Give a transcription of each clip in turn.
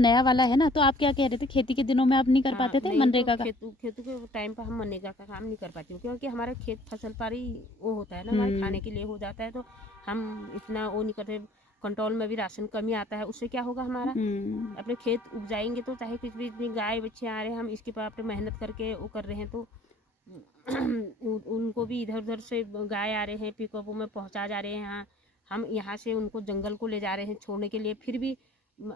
नया वाला है ना, तो आप क्या कह रहे थे, खेती के दिनों में आप नहीं कर पाते थे मनरेगा का? खेतों के टाइम पर हम मनरेगा का काम नहीं कर पाती हूँ, क्योंकि हमारा खेत फसल पारी वो होता है ना, हमारे खाने के लिए हो जाता है, तो हम इतना वो नहीं करते। कंट्रोल में भी राशन कमी आता है, उससे क्या होगा हमारा, अपने खेत उपजाएंगे तो चाहे कुछ भी, इतनी गाय बच्चे आ रहे हैं, हम इसके पर अपने मेहनत करके वो कर रहे हैं, तो उनको भी इधर उधर से गाय आ रहे हैं, पिकअपों में पहुंचा जा रहे हैं, हम यहाँ से उनको जंगल को ले जा रहे हैं छोड़ने के लिए, फिर भी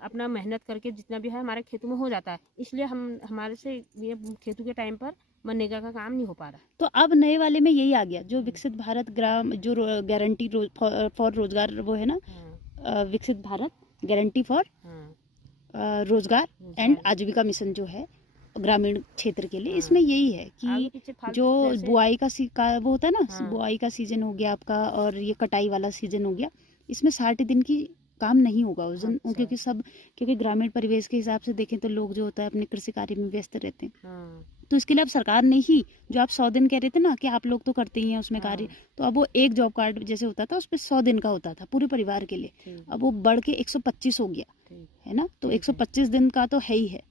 अपना मेहनत करके जितना भी है हमारे खेतों में हो जाता है, इसलिए हमारे से ये खेतों के टाइम पर मनरेगा का काम नहीं हो पा रहा। तो अब नए वाले में यही आ गया, जो विकसित भारत ग्राम जो गारंटी फॉर रोजगार, वो है ना, विकसित भारत गारंटी फॉर रोजगार एंड आजीविका मिशन जो है ग्रामीण क्षेत्र के लिए, इसमें यही है कि जो बुआई का वो होता है ना, बुआई का सीजन हो गया आपका, और ये कटाई वाला सीजन हो गया, इसमें 60 दिन की काम नहीं होगा उस दिन, क्योंकि ग्रामीण परिवेश के हिसाब से देखें तो लोग जो होता है अपने कृषि कार्य में व्यस्त रहते हैं। तो इसके लिए अब सरकार ने ही, जो आप 100 दिन कह रहे थे ना कि आप लोग तो करते ही हैं उसमें कार्य, तो अब वो एक जॉब कार्ड जैसे होता था उस पर 100 दिन का होता था पूरे परिवार के लिए, अब वो बढ़ के 125 हो गया है ना, तो 125 दिन का तो है ही है,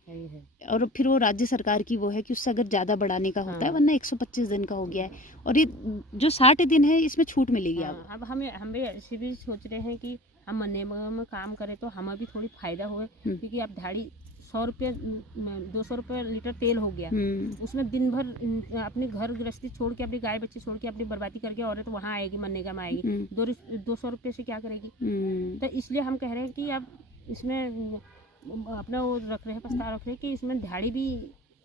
और फिर वो राज्य सरकार की वो है कि उससे अगर ज्यादा बढ़ाने का होता है, वरना 125 दिन का हो गया है, और ये जो 60 दिन है इसमें छूट मिलेगी। अब हम भी ऐसे भी सोच रहे हैं कि हम मनरेगा में काम करें तो हमें भी थोड़ी फायदा हो, क्योंकि अब दिहाड़ी 100 रुपये 200 रुपये लीटर तेल हो गया, उसमें दिन भर अपने घर गृहस्थी छोड़ के, अपनी गाय बच्चे छोड़ के, अपनी बर्बादी करके औरत वहाँ आएगी, मनरेगा में आएगी, 200 रुपये से क्या करेगी। तो इसलिए हम कह रहे हैं कि अब इसमें अपना वो रख रहे हैं, प्रस्ताव रख रहे हैं कि इसमें दिहाड़ी भी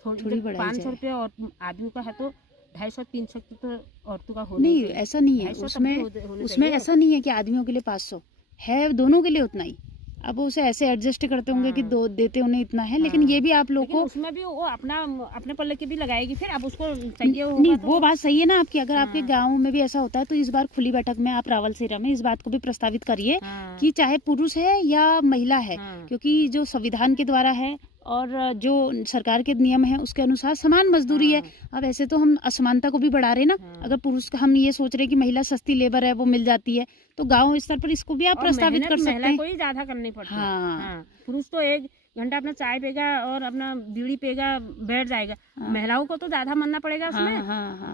थोड़ी 500 रुपये और आदमी का है तो 250-300 तो औरतों का हो नहीं, ऐसा नहीं है उसमें ऐसा नहीं है कि आदमियों के लिए 500 है, दोनों के लिए उतना ही। अब वो उसे ऐसे एडजस्ट करते होंगे कि दो देते उन्हें इतना है, लेकिन ये भी आप लोग को उसमें भी वो अपने पल्ले के भी लगाएगी, फिर अब उसको चाहिए होगा नहीं, वो बात सही है ना आपकी। अगर आपके गांव में भी ऐसा होता है तो इस बार खुली बैठक में आप रावल सेरा में इस बात को भी प्रस्तावित करिए कि चाहे पुरुष है या महिला है, क्योंकि जो संविधान के द्वारा है और जो सरकार के नियम है उसके अनुसार समान मजदूरी है। अब ऐसे तो हम असमानता को भी बढ़ा रहे ना, अगर पुरुष का हम ये सोच रहे कि महिला सस्ती लेबर है वो मिल जाती है, तो गांव स्तर पर इसको भी आप प्रस्तावित कर सकते हैं। कोई ज्यादा करनी पड़ती है, पुरुष तो 1 घंटा अपना चाय पेगा और अपना बीड़ी पेगा, बैठ जाएगा, महिलाओं को तो ज्यादा मानना पड़ेगा उसमें,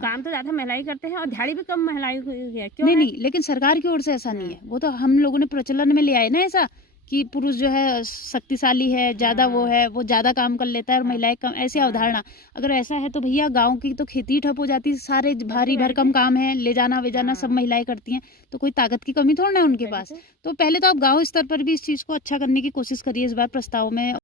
काम तो ज्यादा महिलाएं करते हैं और दिहाड़ी भी कम महिलाएं क्यों नहीं, लेकिन सरकार की ओर से ऐसा नहीं है, वो तो हम लोगों ने प्रचलन में ले आए ना ऐसा कि पुरुष जो है शक्तिशाली है, ज्यादा वो है, वो ज्यादा काम कर लेता है और महिलाएं कम, ऐसी अवधारणा अगर ऐसा है तो भैया गांव की तो खेती ठप हो जाती है, सारे भारी भरकम काम है, ले जाना वे जाना सब महिलाएं करती हैं, तो कोई ताकत की कमी थोड़ा ना है उनके पास। तो पहले तो आप गांव स्तर पर भी इस चीज को अच्छा करने की कोशिश करिए इस बार प्रस्ताव में।